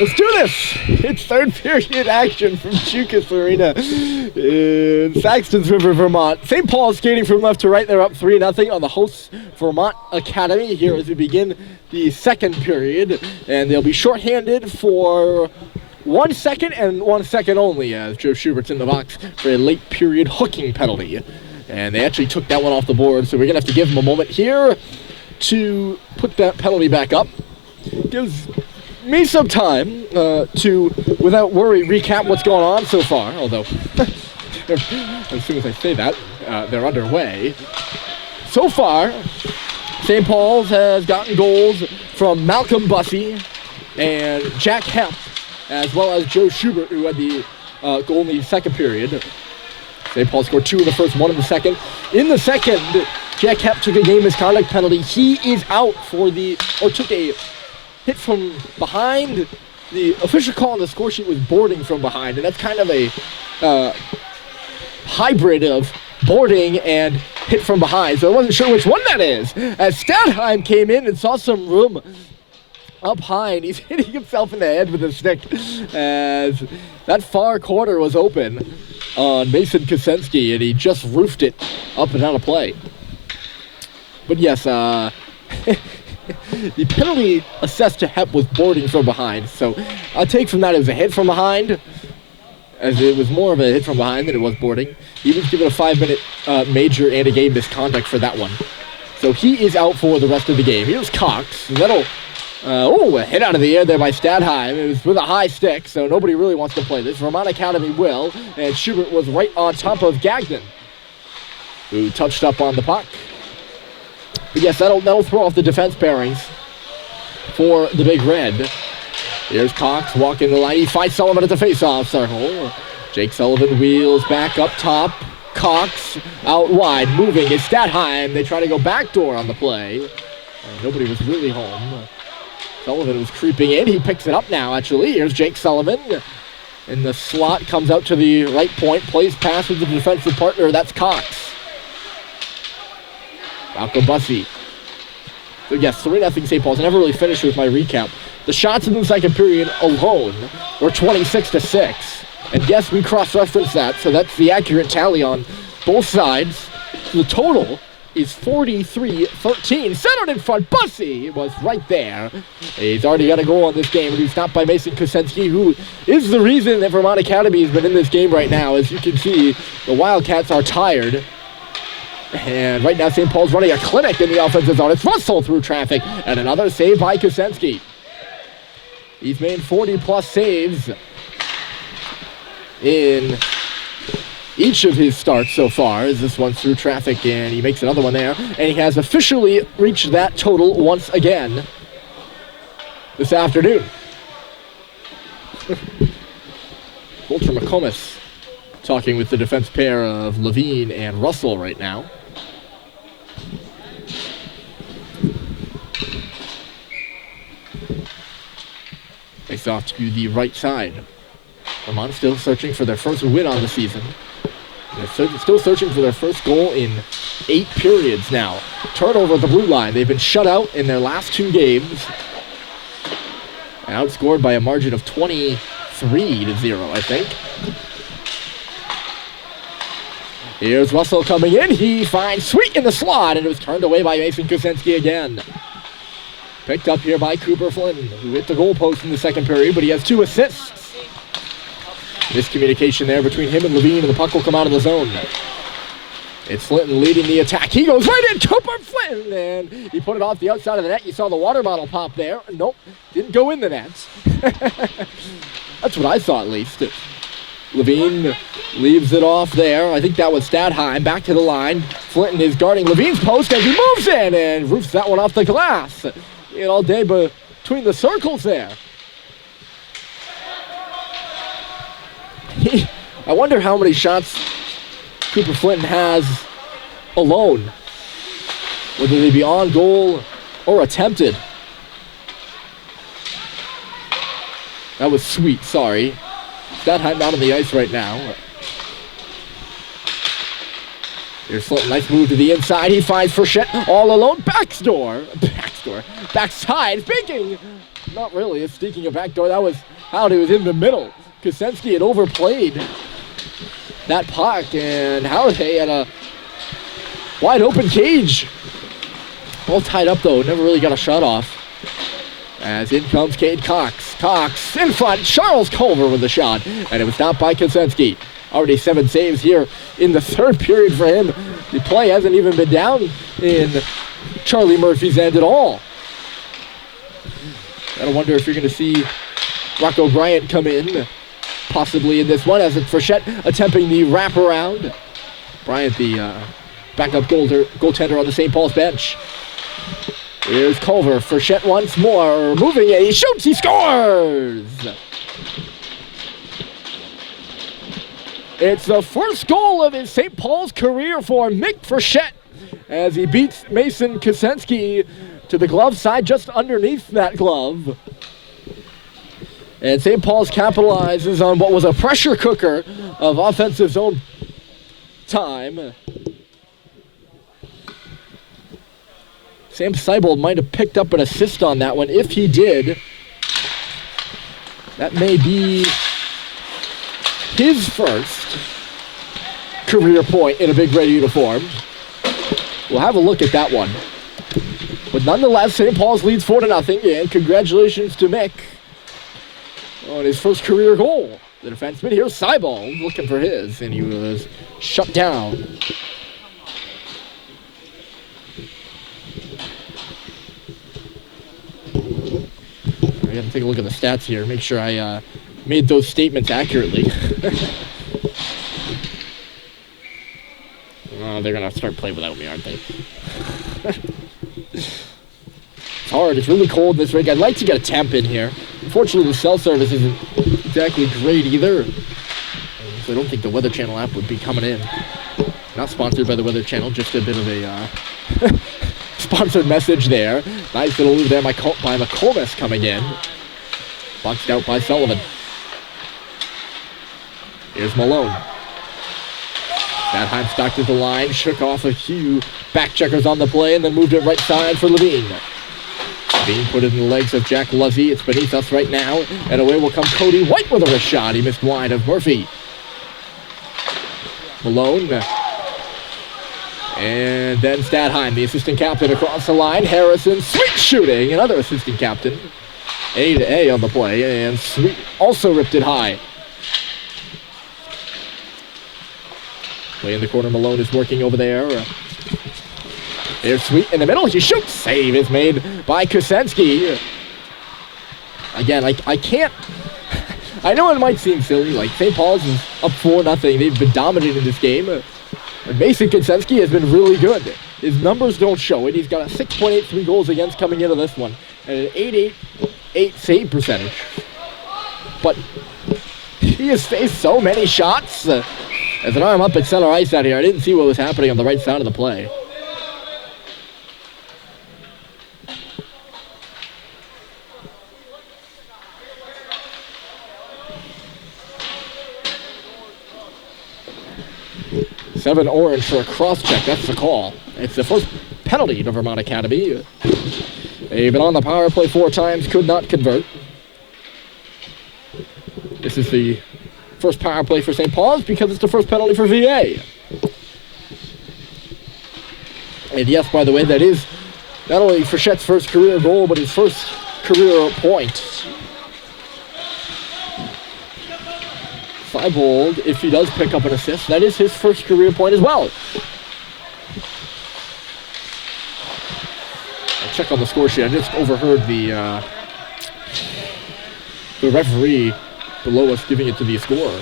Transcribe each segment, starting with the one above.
Let's do this! It's third period action from Choukas Arena in Saxton's River, Vermont. St. Paul skating from left to right. They're up 3-0 on the hosts Vermont Academy here as we begin the second period. And they'll be shorthanded for 1 second and 1 second only as Joe Schubert's in the box for a late period hooking penalty. And they actually took that one off the board, so we're going to have to give them a moment here to put that penalty back up. Gives me some time to, without worry, recap what's going on so far, although as soon as I say that, they're underway. So far, St. Paul's has gotten goals from Malcolm Bussey and Jack Hemp, as well as Joe Schubert, who had the goal in the second period. St. Paul scored 2 in the first, 1 in the second. In the second, Jack Hemp took a game misconduct penalty. He is out for took a hit from behind. The official call on the score sheet was boarding from behind, and that's kind of a hybrid of boarding and hit from behind, so I wasn't sure which one that is. As Stadheim came in and saw some room up high, and he's hitting himself in the head with a stick as that far corner was open on Mason Kosensky, and he just roofed it up and out of play. But yes, the penalty assessed to Hep was boarding from behind, so I'll take from that as a hit from behind, as it was more of a hit from behind than it was boarding. He was given a 5-minute major and a game misconduct for that one. So he is out for the rest of the game. Here's Cox. That'll, a hit out of the air there by Stadheim. It was with a high stick, so nobody really wants to play this. Vermont Academy will, and Schubert was right on top of Gagnon, who touched up on the puck. But yes, that'll throw off the defense pairings for the Big Red. Here's Cox walking the line. He finds Sullivan at the face-off circle. Jake Sullivan wheels back up top. Cox out wide, moving. It's Stadheim. They try to go backdoor on the play. Nobody was really home. Sullivan was creeping in. He picks it up now, actually. Here's Jake Sullivan. In the slot, comes out to the right point, plays pass with the defensive partner. That's Cox. Malcolm Bussey. So yes, 3-0 St. Paul's. I never really finished with my recap. The shots in the second period alone were 26-6. And yes, we cross-referenced that, so that's the accurate tally on both sides. The total is 43-13. Centered in front, Bussey was right there. He's already got a goal on this game, and he's stopped by Mason Kosensky, who is the reason that Vermont Academy has been in this game right now. As you can see, the Wildcats are tired. And right now, St. Paul's running a clinic in the offensive zone. It's Russell through traffic, and another save by Kosensky. He's made 40-plus saves in each of his starts so far, as this one's through traffic, and he makes another one there. And he has officially reached that total once again this afternoon. Walter McComas talking with the defense pair of Levine and Russell right now. Face off to the right side. Vermont still searching for their first win on the season. They're still searching for their first goal in 8 periods now. Turnover at the blue line. They've been shut out in their last 2 games. And outscored by a margin of 23-0, I think. Here's Russell coming in. He finds Sweet in the slot, and it was turned away by Mason Kosensky again. Picked up here by Cooper Flynn, who hit the goalpost in the second period, but he has 2 assists. Miscommunication there between him and Levine, and the puck will come out of the zone. It's Flinton leading the attack. He goes right in, Cooper Flynn, and he put it off the outside of the net. You saw the water bottle pop there. Nope, didn't go in the net. That's what I saw, at least. Levine leaves it off there. I think that was Stadheim. Back to the line. Flinton is guarding Levine's post as he moves in and roofs that one off the glass. It all day between the circles there. I wonder how many shots Cooper Flinton has alone. Whether they be on goal or attempted. That was Sweet, sorry. Stadheim out on the ice right now. Here's Flinton, nice move to the inside. He finds Frechette all alone. Backside. Speaking not really. It's sneaking a backdoor. That was Howdy was in the middle. Kusenski had overplayed that puck, and Howdy had a wide open cage. All tied up though, never really got a shot off. As in comes Cade Cox. Cox in front, Charles Culver with the shot, and it was stopped by Kusenski. Already 7 saves here in the third period for him. The play hasn't even been down in Charlie Murphy's end at all. Gotta wonder if you're gonna see Rocco Bryant come in, possibly in this one, as it's Frechette attempting the wraparound. Bryant, the backup goaltender on the St. Paul's bench. Here's Culver. Frechette once more. Moving it. He shoots. He scores. It's the first goal of his St. Paul's career for Mick Frechette as he beats Mason Kusenski to the glove side, just underneath that glove. And St. Paul's capitalizes on what was a pressure cooker of offensive zone time. Sam Seibold might have picked up an assist on that one. If he did, that may be his first career point in a Big Red uniform. We'll have a look at that one. But nonetheless, St. Paul's leads 4-0, and congratulations to Mick on his first career goal. The defenseman, here's Seibold looking for his, and he was shut down. I gotta take a look at the stats here, make sure I made those statements accurately. Oh, they're gonna start playing without me, aren't they? It's hard, it's really cold in this rink. I'd like to get a temp in here. Unfortunately, the cell service isn't exactly great either. So I don't think the Weather Channel app would be coming in. Not sponsored by the Weather Channel, just a bit of a sponsored message there. Nice little move there by McComas coming in. Boxed out by Sullivan. Here's Malone. Badheim stocked at the line, shook off a few back checkers on the play, and then moved it right side for Levine. Levine put it in the legs of Jack Luzzy. It's beneath us right now, and away will come Cody White with a wrist shot. He missed wide of Murphy. Malone. And then Stadheim, the assistant captain, across the line. Harrison, Sweet shooting, another assistant captain. A to A on the play, and Sweet also ripped it high. Play in the corner, Malone is working over there. There's Sweet in the middle, he shoots. Save is made by Kusenski. Again, I can't... I know it might seem silly, like St. Paul's is up 4-0. They've been dominating this game. But Mason Kusenski has been really good. His numbers don't show it. He's got a 6.83 goals against coming into this one, and an 8.88 save percentage. But he has faced so many shots. As an arm up at center ice out here, I didn't see what was happening on the right side of the play. Seven orange for a cross-check, that's the call. It's the first penalty to Vermont Academy. They've been on the power play 4 times, could not convert. This is the first power play for St. Paul's because it's the first penalty for VA. And yes, by the way, that is not only Frechette's first career goal, but his first career point. Seibold, if he does pick up an assist, that is his first career point as well. I'll check on the score sheet. I just overheard the referee below us giving it to the scorer.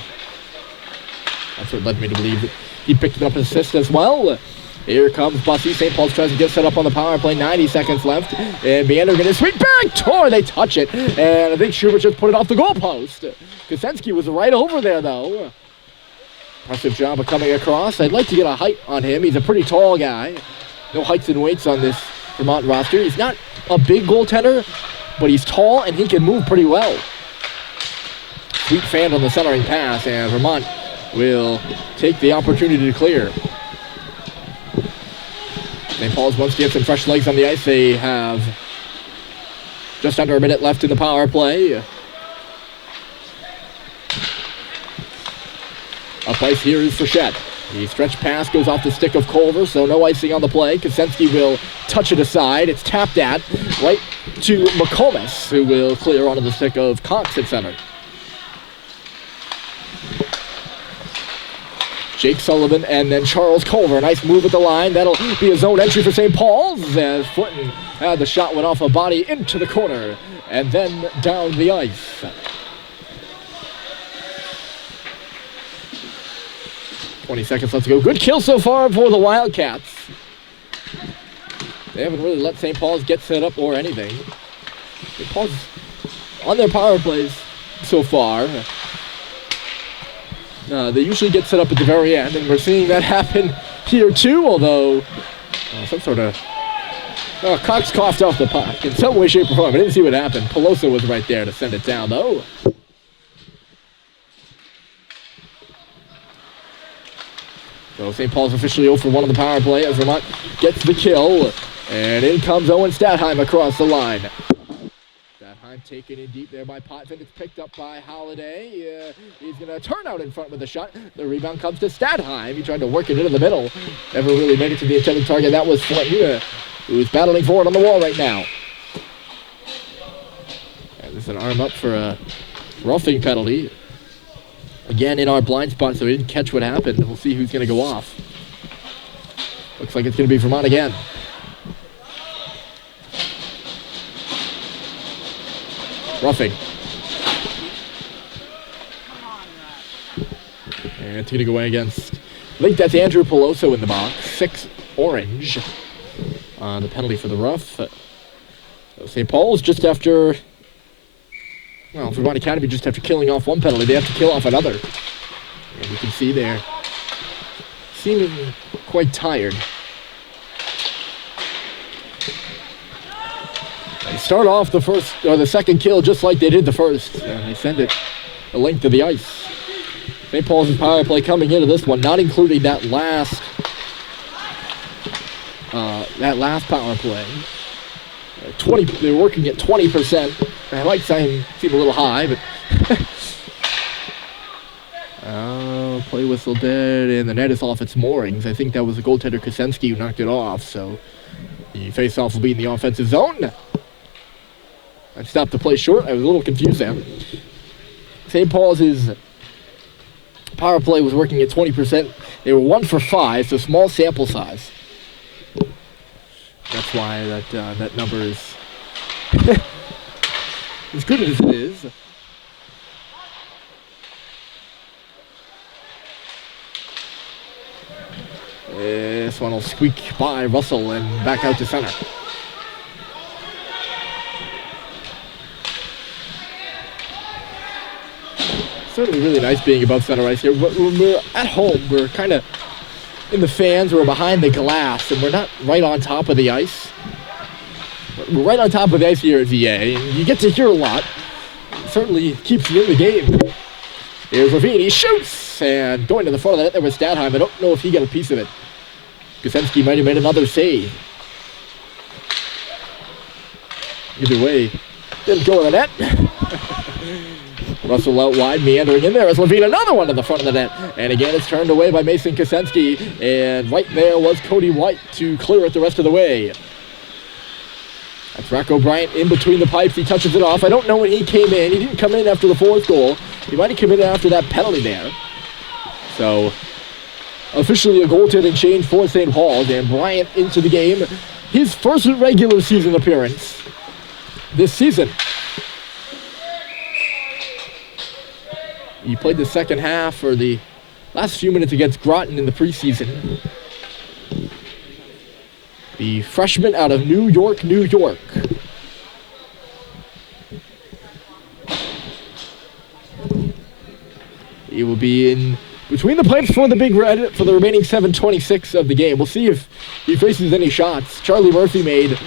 That's what led me to believe that he picked up an assist as well. Here comes Bussy. St. Paul's tries to get set up on the power play. 90 seconds left. And Meander getting a sweet back door. They touch it. And I think Schubert just put it off the goalpost. Kusenski was right over there, though. Impressive job of coming across. I'd like to get a height on him. He's a pretty tall guy. No heights and weights on this Vermont roster. He's not a big goaltender, but he's tall and he can move pretty well. Sweet fan on the centering pass, and Vermont will take the opportunity to clear. St. Paul's wants to get some fresh legs on the ice. They have Just under a minute left in the power play. Up ice here is Frechette. The stretch pass goes off the stick of Culver, so no icing on the play. Kosenski will touch it aside. It's tapped at right to McComas, who will clear onto the stick of Cox at center. Jake Sullivan and then Charles Culver. Nice move at the line. That'll be a zone entry for St. Paul's as Flinton the shot went off a body into the corner and then down the ice. "20 seconds left to go. Good kill so far for the Wildcats. They haven't really let St. Paul's get set up or anything. St. Paul's on their power plays so far. They usually get set up at the very end, and we're seeing that happen here too, although some sort of... Cox coughed off the puck in some way, shape, or form. I didn't see what happened. Pelosa was right there to send it down, though. So St. Paul's officially 0 for 1 on the power play as Vermont gets the kill. And in comes Owen Statheim across the line. Statheim taken in deep there by Potvin. It's picked up by Holiday. He's going to turn out in front with a shot. The rebound comes to Statheim. He tried to work it into the middle. Never really made it to the intended target. That was Flinton, who's battling forward on the wall right now. And this is an arm up for a roughing penalty. Again, in our blind spot, so we didn't catch what happened. We'll see who's going to go off. Looks like it's going to be Vermont again. Roughing. And it's going to go away against... I think that's Andrew Peloso in the box. 6 orange on the penalty for the rough. St. Paul's just after... Well, Vermont Academy just after killing off one penalty, they have to kill off another. And you can see they're seeming quite tired. They start off the second kill just like they did the first, and they send it the length of the ice. St. Paul's power play coming into this one, not including that last power play. 20. They're working at 20%. I might seem a little high, but play whistle dead, and the net is off its moorings. I think that was the goaltender Kosenski who knocked it off. So the face-off will be in the offensive zone. I stopped the play short. I was a little confused there. St. Paul's power play was working at 20%. They were 1 for 5, so small sample size. That's why that number is as good as it is. This one will squeak by Russell and back out to center. Certainly really nice being above center ice here. When we're at home, we're kind of in the fans, we're behind the glass, and we're not right on top of the ice. We're right on top of the ice here at VA, and you get to hear a lot. It certainly keeps you in the game. Here's Ravine, he shoots, and going to the front of the net there was Statheim. I don't know if he got a piece of it. Kosenski might have made another save. Either way, didn't go in the net. Russell out wide, meandering in there as Levine, another one to the front of the net. And again, it's turned away by Mason Kosenski. And right there was Cody White to clear it the rest of the way. That's Rocco Bryant in between the pipes. He touches it off. I don't know when he came in. He didn't come in after the 4th goal. He might have come in after that penalty there. So, officially a goaltending change for St. Paul's. And Bryant into the game. His first regular season appearance this season. He played the second half or the last few minutes against Groton in the preseason. The freshman out of New York, New York. He will be in between the pipes for the Big Red for the remaining 7:26 of the game. We'll see if he faces any shots. Charlie Murphy made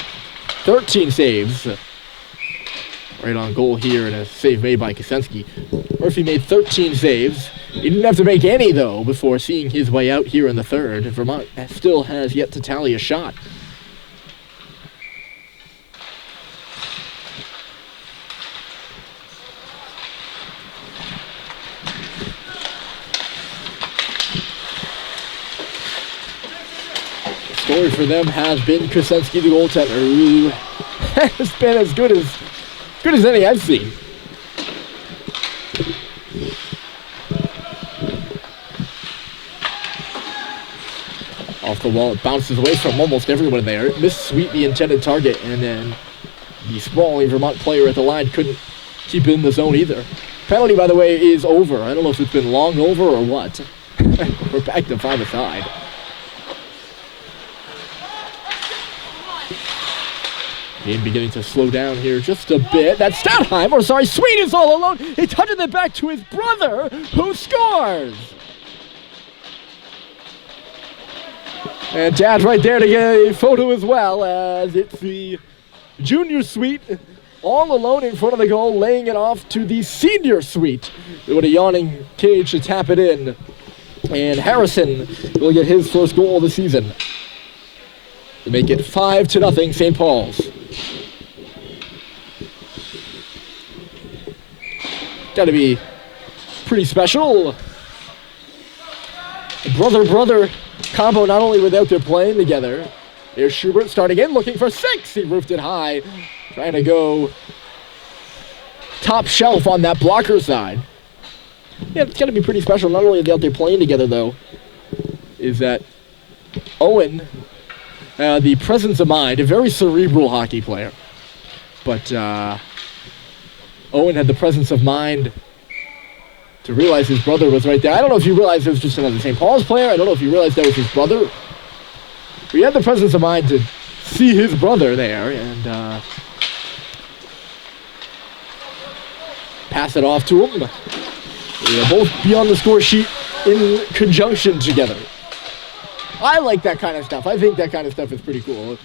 13 saves. Right on goal here, and a save made by Kosenski. Murphy made 13 saves. He didn't have to make any, though, before seeing his way out here in the third. Vermont still has yet to tally a shot. story for them has been Krasinski, the goaltender, who has been as good as any I've seen. Off the wall, it bounces away from almost everyone there. It missed Sweet, the intended target, and then the sprawling Vermont player at the line couldn't keep it in the zone either. Penalty, by the way, is over. I don't know if it's been long over or what. We're back to 5-a-side. Game beginning to slow down here just a bit. That's Sweet is all alone. He touches it back to his brother, who scores. And Dad right there to get a photo as well, as it's the junior Sweet all alone in front of the goal, laying it off to the senior Sweet with a yawning cage to tap it in. And Harrison will get his first goal of the season to make it 5-0 St. Paul's. Gotta be pretty special. Brother combo, not only were they out there playing together. Here's Schubert starting in, looking for 6. He roofed it high, trying to go top shelf on that blocker side. Yeah, it's gotta be pretty special. Not only are they out there playing together, though, is that Owen, the presence of mind, a very cerebral hockey player, but Owen had the presence of mind to realize his brother was right there. I don't know if you realized it was just another St. Paul's player. I don't know if you realized that was his brother. But he had the presence of mind to see his brother there and pass it off to him. They'll both be on the score sheet in conjunction together. I like that kind of stuff. I think that kind of stuff is pretty cool.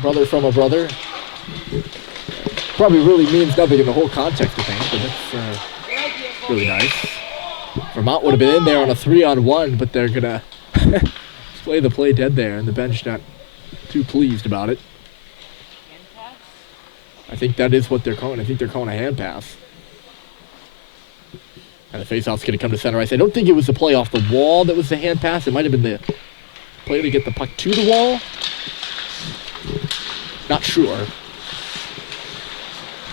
Brother from a brother. Probably really means nothing in the whole context of things, but that's really nice. Vermont would have been in there on a 3-on-1, but they're gonna play the play dead there, and the bench not too pleased about it. I think that is what they're calling. I think they're calling a hand pass. And the faceoff's going to come to center ice. I don't think it was the play off the wall that was the hand pass. It might have been the play to get the puck to the wall. Not sure.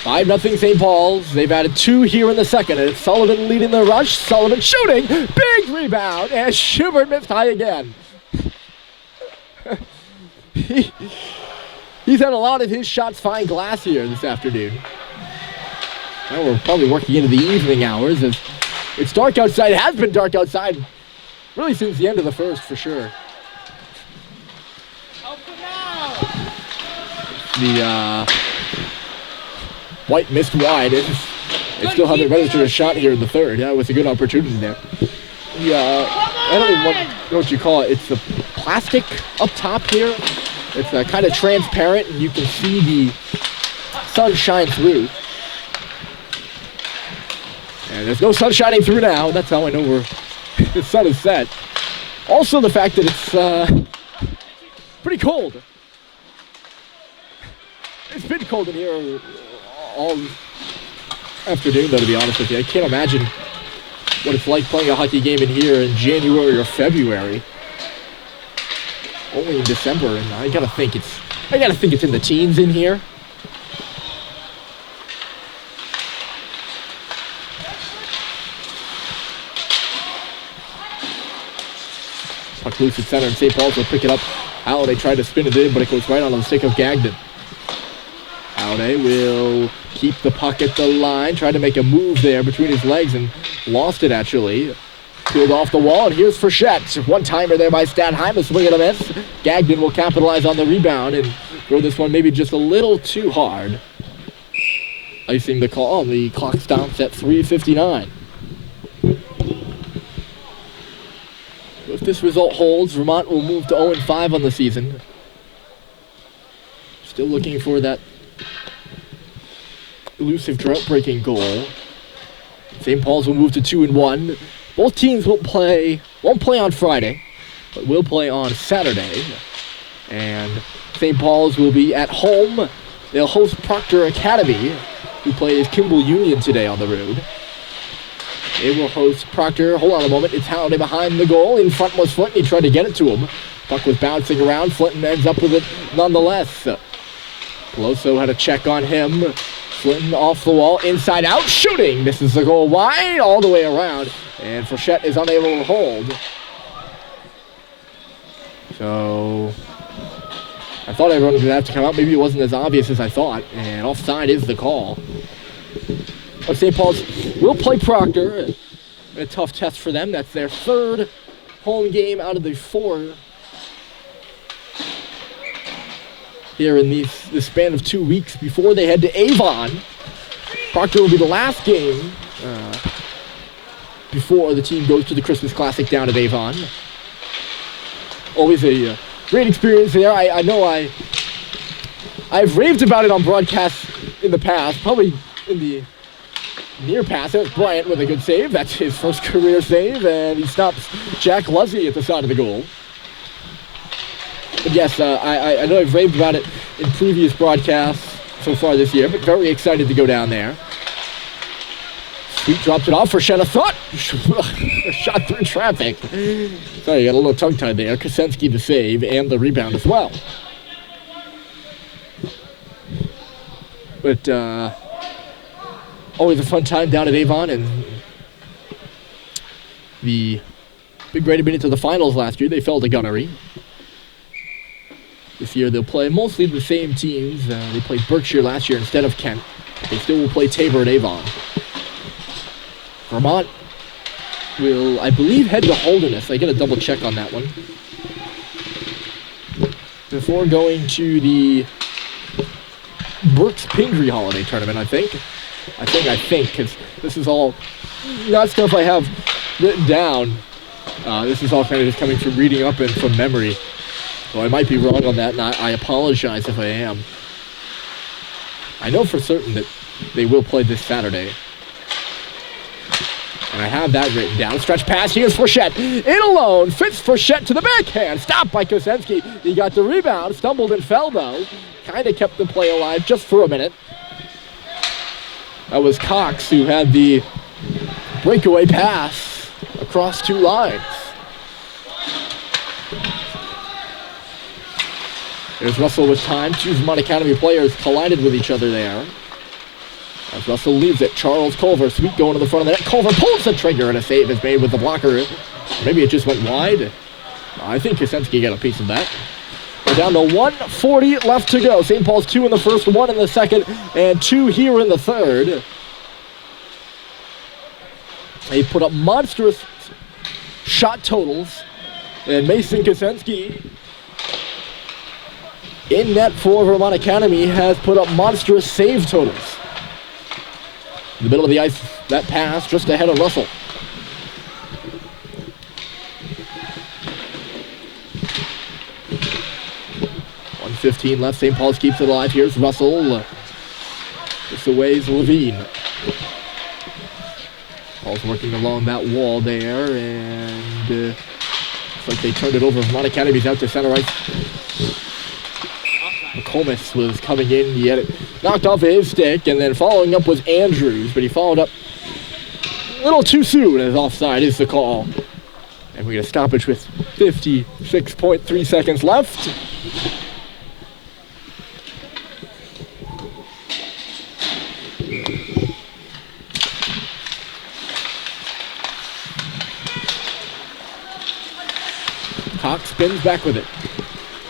5-0 St. Paul's. They've added 2 here in the second. And it's Sullivan leading the rush. Sullivan shooting. Big rebound. And Schubert missed high again. He's had a lot of his shots find glass here this afternoon. Now we're probably working into the evening hours. It's dark outside. It has been dark outside really since the end of the first, for sure. The White missed wide. They still haven't registered a shot here in the third. Yeah, it was a good opportunity there. I don't even know what you call it. It's the plastic up top here. It's kind of transparent, and you can see the sun shine through. And there's no sun shining through now. That's how I know the sun is set. Also the fact that it's pretty cold. It's been cold in here all afternoon, though, to be honest with you. I can't imagine what it's like playing a hockey game in here in January or February. Only in December, and I gotta think it's in the teens in here. Puck loose at center, and St. Paul's will pick it up. Halliday tried to spin it in, but it goes right on the stick of Gagnon. Halliday will keep the puck at the line, try to make a move there between his legs, and lost it, actually. Peeled off the wall, and here's Frechette. One-timer there by Statheim, a swing and a miss. Gagnon will capitalize on the rebound and throw this one maybe just a little too hard. Icing the call, the clock stops at 3:59. If this result holds, Vermont will move to 0-5 on the season. Still looking for that elusive drought-breaking goal. St. Paul's will move to 2-1. Both teams won't play on Friday, but will play on Saturday. And St. Paul's will be at home. They'll host Proctor Academy, who plays Kimball Union today on the road. They will host Proctor. Hold on a moment. It's Halliday behind the goal. In front was Foot. He tried to get it to him. Puck was bouncing around. Flinton ends up with it nonetheless. Peloso had a check on him. Flinton off the wall, inside out, shooting. Misses the goal wide all the way around. And Frechette is unable to hold. So I thought everyone was going to have to come out. Maybe it wasn't as obvious as I thought. And offside is the call. But St. Paul's will play Proctor. A tough test for them. That's their third home game out of the 4 here in the span of 2 weeks before they head to Avon. Proctor will be the last game before the team goes to the Christmas Classic down at Avon. Always a great experience there. I know I've raved about it on broadcasts in the past, probably in the near past. There's Bryant with a good save. That's his first career save, and he stops Jack Luzzy at the side of the goal. But yes, I know I've raved about it in previous broadcasts so far this year, but very excited to go down there. Sweet drops it off for Shen. A thought. Shot through traffic. Sorry, got a little tongue-tied there. Kosenski the save and the rebound as well. But always a fun time down at Avon, and the Big Red had been into the finals last year. They fell to Gunnery. This year they'll play mostly the same teams. They played Berkshire last year instead of Kent. They still will play Tabor at Avon. Vermont will, I believe, head to Holderness. I get a double check on that one. Before going to the Brooks Pingree Holiday Tournament, I think, because this is all not stuff I have written down. This is all kind of just coming from reading up and from memory. So I might be wrong on that, and I apologize if I am. I know for certain that they will play this Saturday. And I have that written down. Stretch pass. Here's Frechette. In alone. Fits Frechette to the backhand. Stopped by Kosenski. He got the rebound. Stumbled and fell, though. Kind of kept the play alive just for a minute. That was Cox who had the breakaway pass across 2 lines. There's Russell with time. 2 Vermont Academy players collided with each other there. As Russell leaves it, Charles Culver, Sweet going to the front of the net. Culver pulls the trigger, and a save is made with the blocker. Maybe it just went wide. I think Kosenski got a piece of that. We're down to 1:40 left to go. St. Paul's 2 in the first, 1 in the second, and 2 here in the third. They put up monstrous shot totals, and Mason Kosenski, in net for Vermont Academy, has put up monstrous save totals. In the middle of the ice, that pass just ahead of Russell. .115 left. St. Paul's keeps it alive. Here's Russell. This aways Levine. Paul's working along that wall there, and looks like they turned it over. Vermont Academy's out to center ice. McComas was coming in. He had it knocked off his stick, and then following up was Andrews, but he followed up a little too soon, as offside is the call. And we get a stoppage with 56.3 seconds left. Cox spins back with it.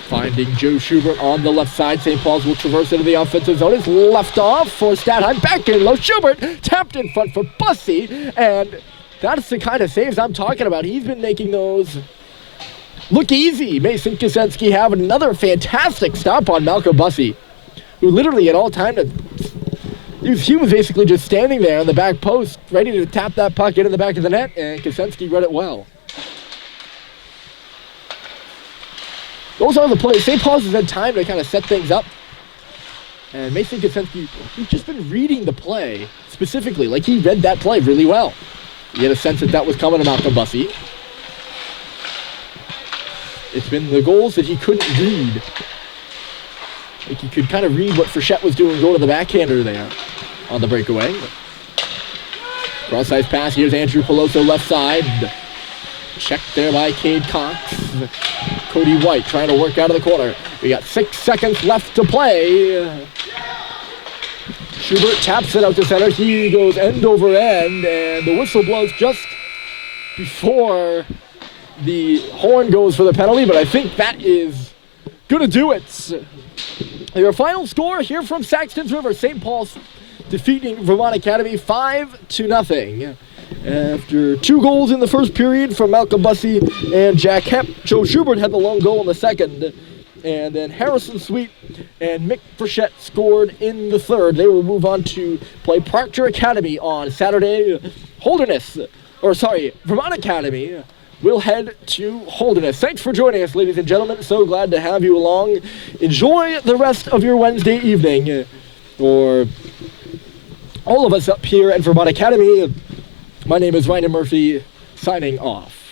Finding Joe Schubert on the left side. St. Paul's will traverse into the offensive zone. It's left off for Statheim. Back in low. Schubert tapped in front for Bussey. And that's the kind of saves I'm talking about. He's been making those look easy. Mason Kosenski having another fantastic stop on Malcolm Bussey, who literally at all time, he was basically just standing there on the back post, ready to tap that puck into the back of the net, and Kosenski read it well. Those are the plays. St. Paul's has had time to kind of set things up. And Mason Kosenski, he's just been reading the play specifically. Like, he read that play really well. He had a sense that was coming to Malcolm Bussey. It's been the goals that he couldn't read. Like, he could kind of read what Frechette was doing, go to the backhander there on the breakaway. Cross-ice pass. Here's Andrew Peloso left side. Checked there by Cade Cox. Cody White trying to work out of the corner. We got 6 seconds left to play. Schubert taps it out to center. He goes end over end, and the whistle blows just before the horn goes for the penalty, but I think that is going to do it. Your final score here from Saxton's River. St. Paul's defeating Vermont Academy 5-0. After 2 goals in the first period from Malcolm Bussey and Jack Hepp, Joe Schubert had the lone goal in the second. And then Harrison Sweet and Mick Frechette scored in the third. They will move on to play Proctor Academy on Saturday. Vermont Academy will head to Holderness. Thanks for joining us, ladies and gentlemen. So glad to have you along. Enjoy the rest of your Wednesday evening. For all of us up here at Vermont Academy, my name is Ryan Murphy, signing off.